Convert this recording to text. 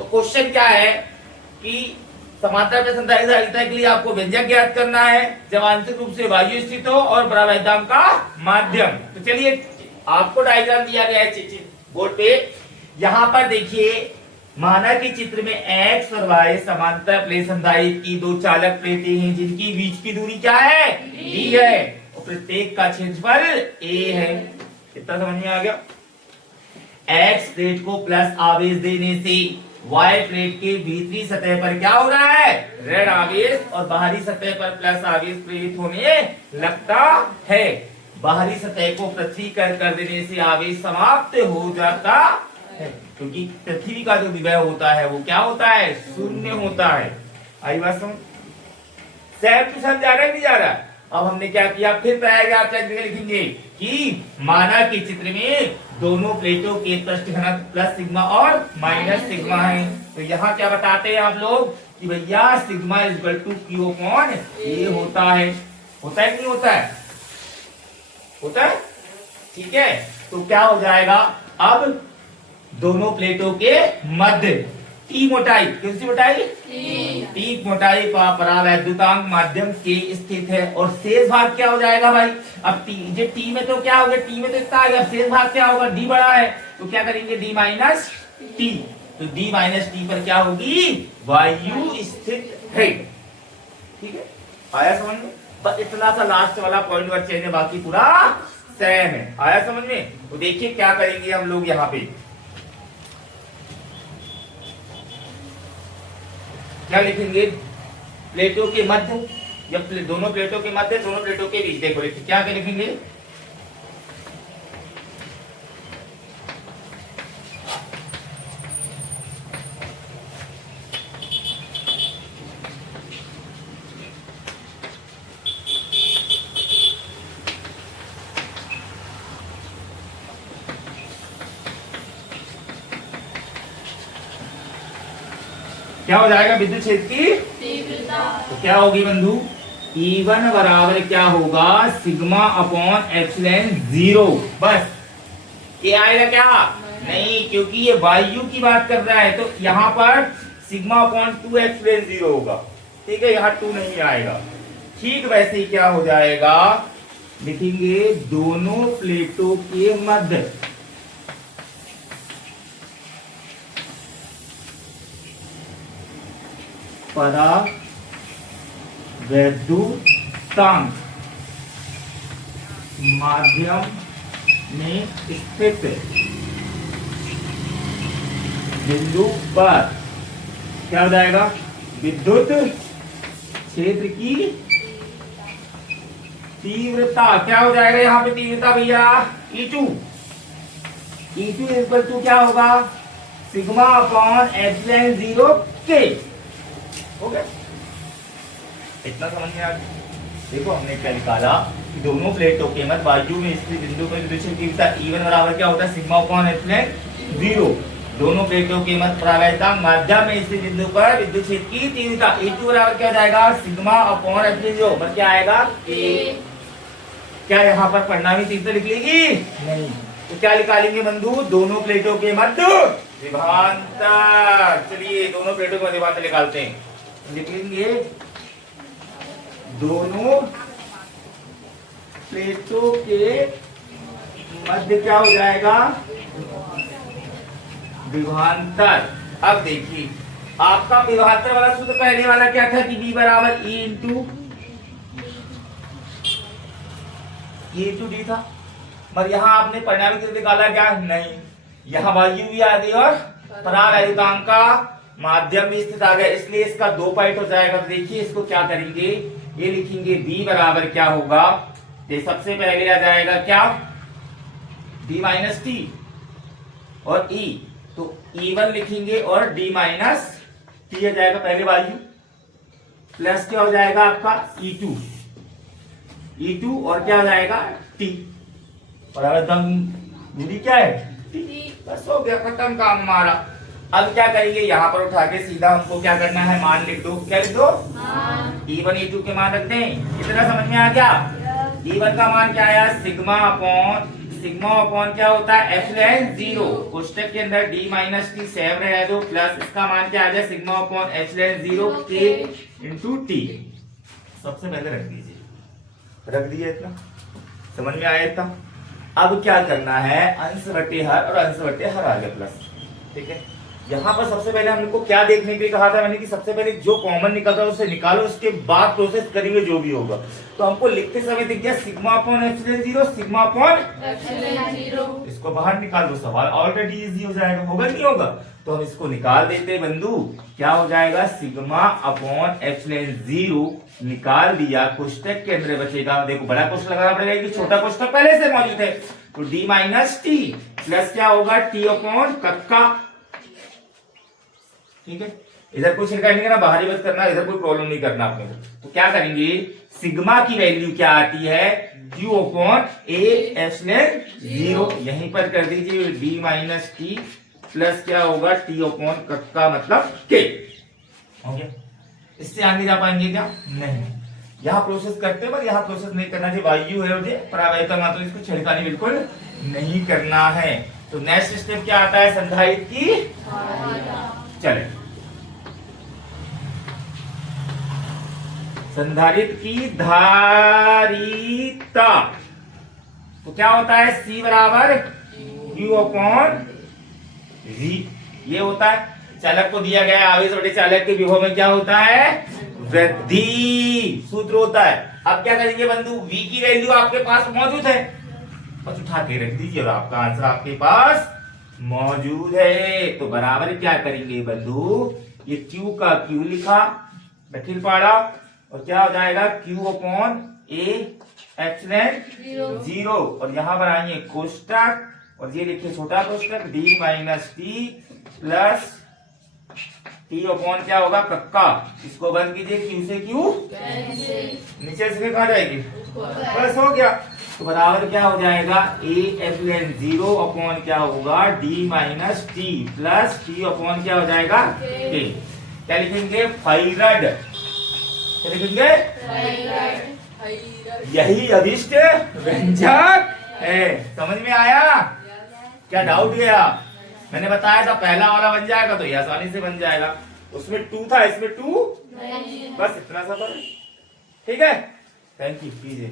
तो क्वेश्चन क्या है कि समांतर में संधारित्र के लिए आपको व्यंजक ज्ञात करना है जब आंशिक रूप से वायु स्थित हो और परावैद्यांक का माध्यम। तो चलिए आपको डायग्राम दिया गया है बोर्ड पे। यहाँ पर देखिए माना कि चित्र में x और y समांतर प्लेट संधारित्र की दो चालक प्लेटें हैं जिनकी बीच की दूरी क्या है, d है, और प्रत्येक का क्षेत्रफल a है। कितना समझ में आ गया? x प्लेट को प्लस आवेश देने से y प्लेट के भीतरी सतह पर क्या हो रहा है, ऋण आवेश, और बाहरी सतह पर प्लस आवेश प्रेरित होने लगता है। बाहरी सतह को पृथ्वीकरण कर देने से आवेश समाप्त हो जाता है, क्योंकि पृथ्वी का जो विभव होता है वो क्या होता है, शून्य होता है। आई बात समझ? सेम टू सेम जा रहा है नहीं जा रहा? अब हमने क्या किया, फिर पैराग्राफ लिखेंगे कि माना कि चित्र में दोनों प्लेटों के पृष्ठ घनत्व प्लस सिग्मा और माइनस सिग्मा है। तो यहाँ क्या बताते हैं आप लोग कि भैया sigma is equal to Q upon A होता है। होता है कि नहीं होता है? होता है, ठीक है। तो क्या हो जाएगा, अब दोनों प्लेटों के मध्य टी मोटाई, कौन सी मोटाई, टी मोटाई परावैद्युतांक माध्यम के स्थित है, और शेष भाग क्या हो जाएगा भाई, अब टी में तो क्या होगा, टी में तो इतना आ गया, शेष भाग क्या होगा, डी बड़ा है, तो क्या करेंगे, डी माइनस टी। तो डी माइनस टी पर क्या होगी, वायु स्थित है। ठीक है, आया समझ में? बस इतना सा लास्ट वाला पॉइंट और चेंज है, बाकी पूरा सेम है। आया समझ में? तो देखिए क्या करेंगे हम लोग, यहाँ पे क्या लिखेंगे, प्लेटों के मध्य, जब दोनों प्लेटों के मध्य, दोनों प्लेटों के बीच, देखो क्या लिखेंगे, क्या हो जाएगा, विद्युत क्षेत्र की तीव्रता। तो क्या होगी बंधु, E1 बराबर क्या होगा, सिग्मा अपॉन एप्सिलॉन 0। बस ये आएगा क्या, नहीं, क्योंकि ये वायु की बात कर रहा है, तो यहाँ पर सिग्मा अपॉन 2 एप्सिलॉन 0 होगा। ठीक है, यहाँ 2 नहीं आएगा। ठीक वैसे ही क्या हो जाएगा, लिखेंगे दोनों प्लेटों के मध्य परावैद्युतांक माध्यम में स्थित बिंदु पर क्या हो जाएगा, विद्युत क्षेत्र की तीव्रता। क्या हो जाएगा यहाँ पे तीव्रता भैया, E2 इक्वल टू क्या होगा, सिग्मा अपॉन एप्सिलॉन 0 के। हो गया, इतना समझ में आ गया। देखो हमने क्या निकाला कि दोनों प्लेटों के मध्य वायु में स्थित बिंदु पर विद्युत क्षेत्र की तीव्रता E1 बराबर क्या होता है, सिग्मा अपॉन एप्सिलॉन 0। दोनों प्लेटों के मध्य परावैद्युतांक माध्यम में स्थित बिंदु पर विद्युत क्षेत्र की तीव्रता E2 बराबर क्या हो जाएगा, सिग्मा अपॉन एप्सिलॉन 0 पर क्या आएगा, A। क्या यहाँ पर परिणामी तीव्रता लिख लेगी, नहीं, तो क्या निकालेंगे बंधु, दोनों प्लेटों के मध्य विभवांतर। चलिए दोनों प्लेटों के मध्य विभवांतर निकालते हैं। लिखेंगे दोनों प्लेटों के मध्य क्या हो जाएगा, विभवांतर। अब देखिए आपका विभवांतर वाला सूत्र पहले वाला क्या था कि B बराबर E इंटू D था, पर यहाँ आपने परिणामी सूत्र निकाला क्या, नहीं, यहाँ वायु भी आ गई और परावैद्युतांक का माध्यम भी स्थित आ गया, इसलिए इसका 2 पॉइंट हो जाएगा। तो देखिए इसको क्या करेंगे, ये लिखेंगे B बराबर क्या होगा, तो सबसे पहले आ जाएगा क्या, D माइनस टी और E, तो E1 लिखेंगे और D माइनस टी आ जाएगा पहले वायु, प्लस क्या हो जाएगा आपका E2 और क्या हो जाएगा T, परावैद्युतांक दूरी क्या है T। बस हो गया, खत्म काम हमारा। अब क्या करेंगे, यहाँ पर उठा के सीधा हमको क्या करना है, मान लिख दो। क्या लिख दो, E1 E2 के मान रख दें। इतना समझ में आ गया। E1 का मान क्या आया, सिग्मा अपॉन सिग्मा अपॉन क्या होता है एप्सिलॉन जीरो, कोष्टक के अंदर डी माइनस टी सेम रहे दो, प्लस इसका मान क्या आ जाए सिग्मा अपॉन एप्सिलॉन जीरो के इंटू टी। सबसे पहले रख दीजिए, रख दिया इतना, समझ में आया इतना। अब क्या करना है, अंश बटे हर और अंश बटे हर आ गया प्लस, ठीक है। यहाँ पर सबसे पहले हमको क्या देखने के लिए कहा था मैंने कि सबसे पहले जो कॉमन निकलता है उसे निकालो, उसके बाद प्रोसेस करेंगे जो भी होगा। तो हमको लिखते समय दिख गया sigma upon epsilon zero, sigma upon epsilon zero, इसको बाहर निकाल दो, सवाल ऑलरेडी इजी हो जाएगा, होगा नहीं होगा। तो हम इसको निकाल देते हैं बंधु, क्या हो जाएगा सिग्मा अपॉन एप्सिलॉन जीरो निकाल दिया, कोष्टक के अंदर बचेगा, देखो बड़ा कोष्टक लगाना पड़ेगा कि छोटा कोष्टक पहले से मौजूद है, तो डी माइनस टी प्लस क्या होगा टी अपॉन कक्का, ठीक है। इधर कुछ नहीं करना, बाहरी बस करना, इधर कोई प्रॉब्लम नहीं करना आपको। तो क्या करेंगे, सिग्मा की वैल्यू क्या आती है Q upon A epsilon zero, यहीं पर कर दीजिए डी माइनस टी प्लस क्या होगा टी अपॉन कक्का मतलब के, हो गया। इससे आगे जा पाएंगे क्या, नहीं। यहाँ प्रोसेस करते हैं पर यहाँ प्रोसेस नहीं करना चाहिए, वायु है मुझे परावैता मात्र, इसको छिड़कानी बिल्कुल नहीं करना है। तो नेक्स्ट स्टेप क्या आता है, संधारित्र की, चले संधारित्र की धारिता, तो क्या होता है C बराबर Q अपॉन V, ये होता है। चालक को दिया गया है आवेश बटे चालक के विभव में क्या होता है वृद्धि, सूत्र होता है। अब क्या करेंगे बंधु, V की वैल्यू आपके पास मौजूद है, बस उठा के रख दीजिए और आपका आंसर आपके पास मौजूद है। तो बराबर क्या करेंगे बंधु, ये Q का Q लिखा दखिल पाड़ा, और क्या हो जाएगा Q upon A epsilon zero, और यहां बनाइए कोष्टक, और ये लिखिए छोटा कोष्टक D minus T plus T upon क्या होगा कक्का, इसको बंद कीजिए, Q से Q नीचे से कहा जाएगी, बस हो गया। तो बराबर क्या हो जाएगा A एप्सिलॉन जीरो अपॉन क्या होगा D minus T plus T upon क्या हो जाएगा K। क्या लिखेंगे फाइरड, क्या लिखेंगे, यही अभिष्ट व्यंजक है। समझ में आया, क्या डाउट गया, मैंने बताया था पहला वाला बन जाएगा तो ये आसानी से बन जाएगा, उसमें 2 था इसमें 2 नहीं, बस इतना सा, ठीक है। थैंक यू, कीजिए।